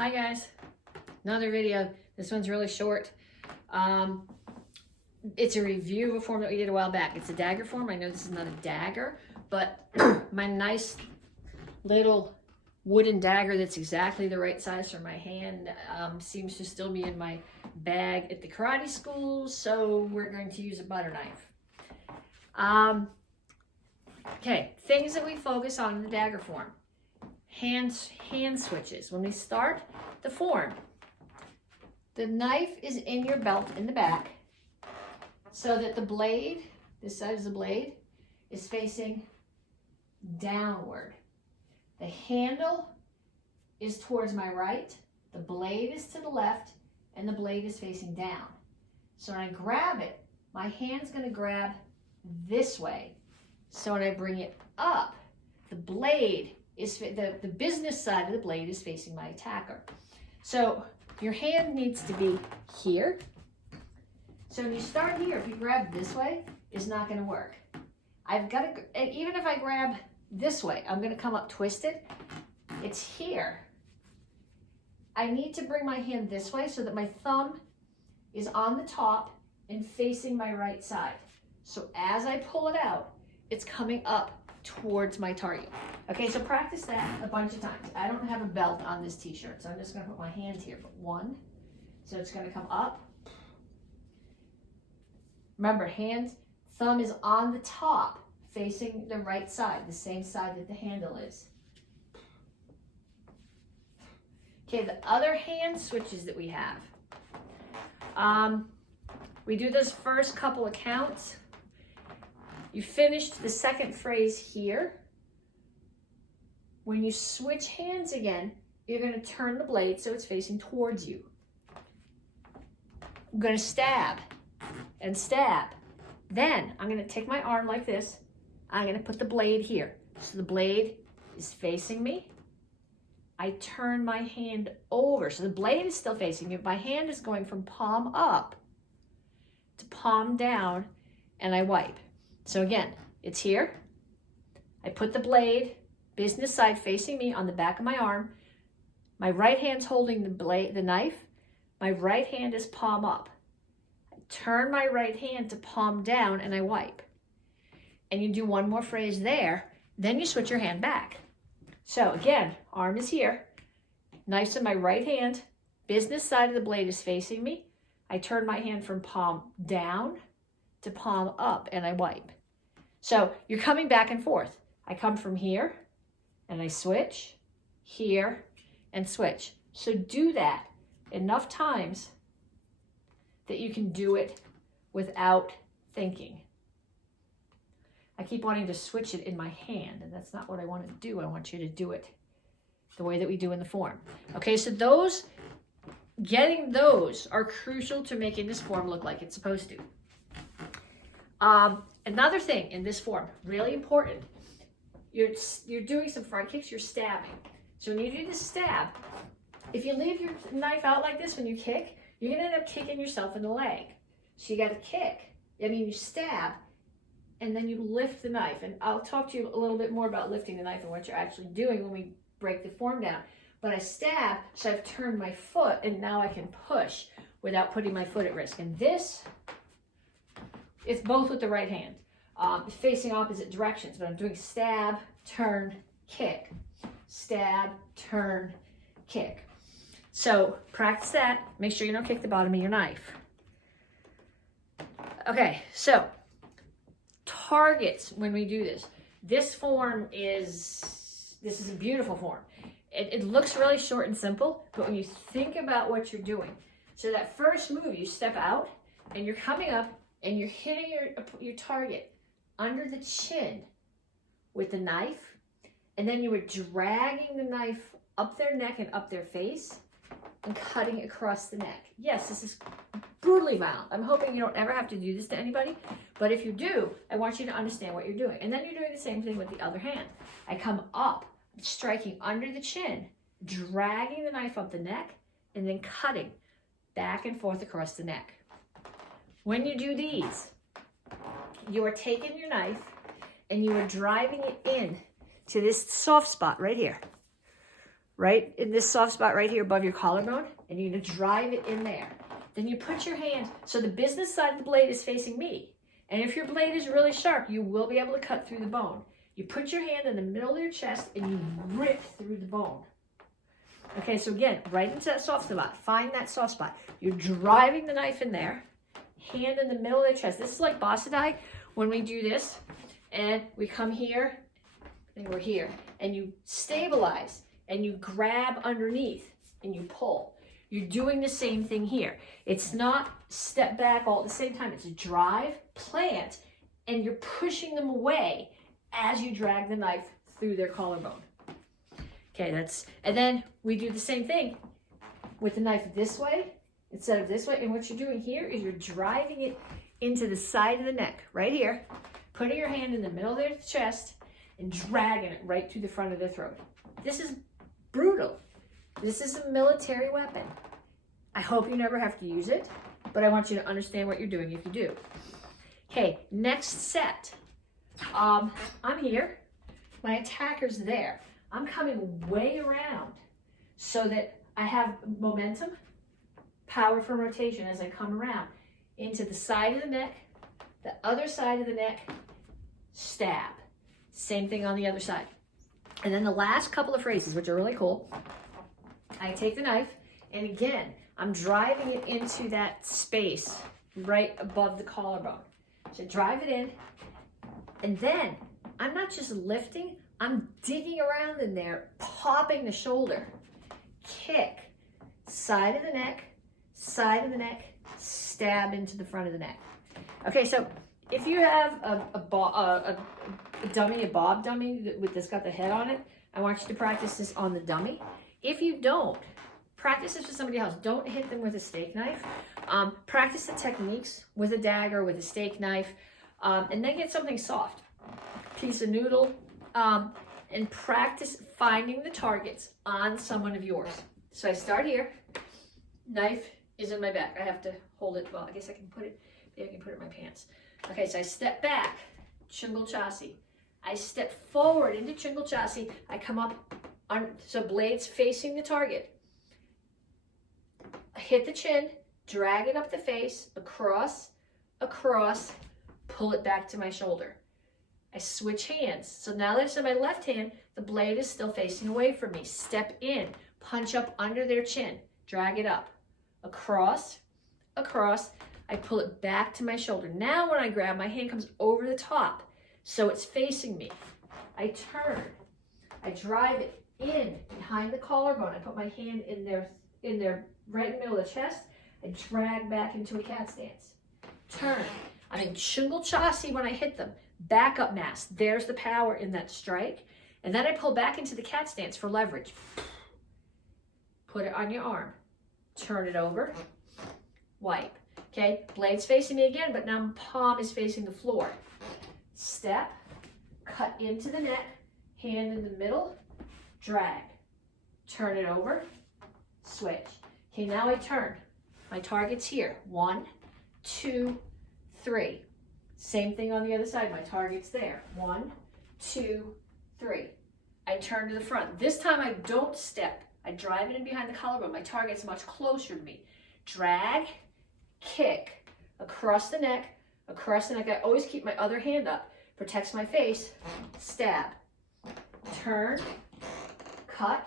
Hi guys, another video. This one's really short. It's a review of a form that we did a while back. It's a Dagger form. I know this is not a dagger, but my nice little wooden dagger that's exactly the right size for my hand seems to still be in my bag at the karate school, so we're going to use a butter knife. Okay, things that we focus on in the Dagger form. Hand switches. When we start the form, the knife is in your belt in the back so that the blade, this side of the blade, is facing downward. The handle is towards my right, the blade is to the left, and the blade is facing down. So when I grab it, my hand's going to grab this way. So when I bring it up, the blade is, the business side of the blade is facing my attacker. So your hand needs to be here. So when you start here, if you grab this way, it's not going to work. I've got to, even if I grab this way, I'm going to come up twisted. It's here. I need to bring my hand this way so that my thumb is on the top and facing my right side. So as I pull it out, it's coming up towards my target. Okay, so practice that a bunch of times. I don't have a belt on this t-shirt, so I'm just going to put my hand here. But one, so it's going to come up. Remember, thumb is on the top, facing the right side, the same side that the handle is. Okay, the other hand switches that we have. We do those first couple of counts. You finished the second phrase here. When you switch hands again, you're going to turn the blade so it's facing towards you. I'm going to stab and stab. Then I'm going to take my arm like this. I'm going to put the blade here. So the blade is facing me. I turn my hand over. So the blade is still facing me. My hand is going from palm up to palm down, and I wipe. So again, it's here. I put the blade, business side, facing me on the back of my arm. My right hand's holding the knife. My right hand is palm up. I turn my right hand to palm down and I wipe. And you do one more phrase there, then you switch your hand back. So again, arm is here, knife's in my right hand, business side of the blade is facing me. I turn my hand from palm down to palm up and I wipe. So you're coming back and forth. I come from here and I switch, here and switch. So do that enough times that you can do it without thinking. I keep wanting to switch it in my hand, and that's not what I want to do. I want you to do it the way that we do in the form. Okay, so getting those are crucial to making this form look like it's supposed to. Another thing in this form, really important, you're doing some front kicks, you're stabbing. So when you do the stab, if you leave your knife out like this when you kick, you're going to end up kicking yourself in the leg. So you got to kick. You stab, and then you lift the knife. And I'll talk to you a little bit more about lifting the knife and what you're actually doing when we break the form down. But I stab, so I've turned my foot, and now I can push without putting my foot at risk. And this, it's both with the right hand, facing opposite directions. But I'm doing stab, turn, kick. Stab, turn, kick. So practice that. Make sure you don't kick the bottom of your knife. Okay, so targets when we do this. This form is a beautiful form. It looks really short and simple, but when you think about what you're doing, so that first move, you step out and you're coming up and you're hitting your target under the chin with the knife, and then you were dragging the knife up their neck and up their face and cutting across the neck. Yes, this is brutally violent. I'm hoping you don't ever have to do this to anybody, but if you do, I want you to understand what you're doing. And then you're doing the same thing with the other hand. I come up, striking under the chin, dragging the knife up the neck, and then cutting back and forth across the neck. When you do these, you are taking your knife and you are driving it in to this soft spot right here. right in this soft spot right here above your collarbone, and you're gonna drive it in there. Then you put your hand, so the business side of the blade is facing me. And if your blade is really sharp, you will be able to cut through the bone. You put your hand in the middle of your chest and you rip through the bone. Okay, so again, right into that soft spot. Find that soft spot. You're driving the knife in there, hand in the middle of their chest. This is like Bossadai when we do this, and we come here, and we're here, and you stabilize, and you grab underneath, and you pull. You're doing the same thing here. It's not step back all at the same time. It's a drive, plant, and you're pushing them away as you drag the knife through their collarbone. Okay, and then we do the same thing with the knife this way instead of this way. And what you're doing here is you're driving it into the side of the neck, right here, putting your hand in the middle of their chest and dragging it right through the front of their throat. This is brutal. This is a military weapon. I hope you never have to use it, but I want you to understand what you're doing if you do. Okay, next set. I'm here. My attacker's there. I'm coming way around so that I have momentum, power from rotation as I come around into the side of the neck, the other side of the neck, stab. Same thing on the other side. And then the last couple of phrases, which are really cool, I take the knife, and again, I'm driving it into that space right above the collarbone. So drive it in, and then I'm not just lifting, I'm digging around in there, popping the shoulder. Kick, side of the neck, stab into the front of the neck. Okay, so if you have a bob dummy that's got the head on it, I want you to practice this on the dummy. If you don't, practice this with somebody else. Don't hit them with a steak knife. Practice the techniques with a dagger, with a steak knife, and then get something soft. Piece of noodle, and practice finding the targets on someone of yours. So I start here. Knife is in my back. I have to hold it. Well, I guess I can put it, maybe I can put it in my pants. Okay, so I step back, Chungal Chassi. I step forward into Chungal Chassi. I come up, so blades facing the target. Hit the chin, drag it up the face, across, pull it back to my shoulder. I switch hands. So now that it's in my left hand, the blade is still facing away from me. Step in, punch up under their chin, drag it up, across, I pull it back to my shoulder. Now when I grab, my hand comes over the top, so it's facing me. I turn, I drive it in behind the collarbone. I put my hand in there right in the middle of the chest. I drag back into a cat stance. Turn. I'm in Chungal Chassi when I hit them. Back up mass. There's the power in that strike. And then I pull back into the cat stance for leverage. Put it on your arm. Turn it over. Wipe. Okay, blade's facing me again, but now my palm is facing the floor. Step, cut into the neck, hand in the middle, drag. Turn it over, switch. Okay, now I turn. My target's here. 1, 2, 3. Same thing on the other side. My target's there. 1, 2, 3. I turn to the front. This time I don't step. I drive it in behind the collarbone. My target's much closer to me. Drag, kick, across the neck. I always keep my other hand up. Protects my face. Stab. Turn, cut,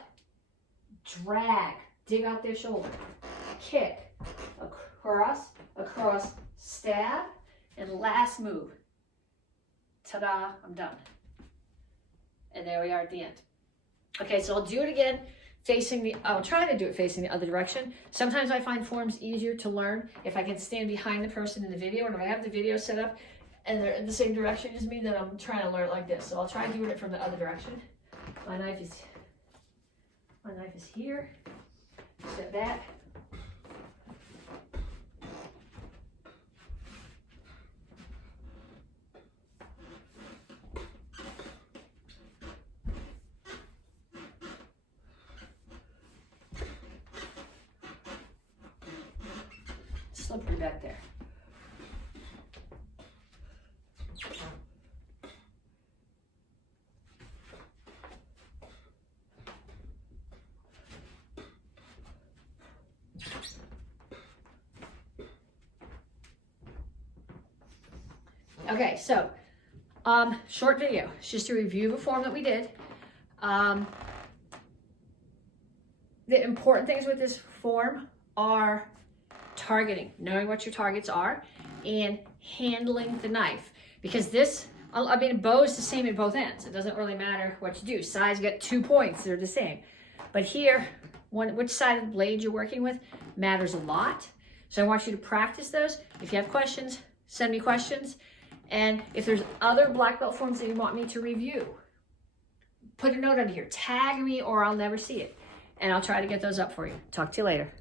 drag. Dig out their shoulder. Kick, across, stab, and last move. Ta-da, I'm done. And there we are at the end. Okay, so I'll do it again I'll try to do it facing the other direction. Sometimes I find forms easier to learn if I can stand behind the person in the video, and if I have the video set up and they're in the same direction as me, then I'm trying to learn it like this. So I'll try doing it from the other direction. My knife is here. Step back. Slippery back there. Okay, so short video. It's just a review of a form that we did. The important things with this form are targeting, knowing what your targets are, and handling the knife. Because this, I mean, a bow is the same at both ends. It doesn't really matter what you do. Sides get 2 points, they're the same. But here, which side of the blade you're working with matters a lot. So I want you to practice those. If you have questions, send me questions. And if there's other black belt forms that you want me to review, put a note under here. Tag me or I'll never see it. And I'll try to get those up for you. Talk to you later.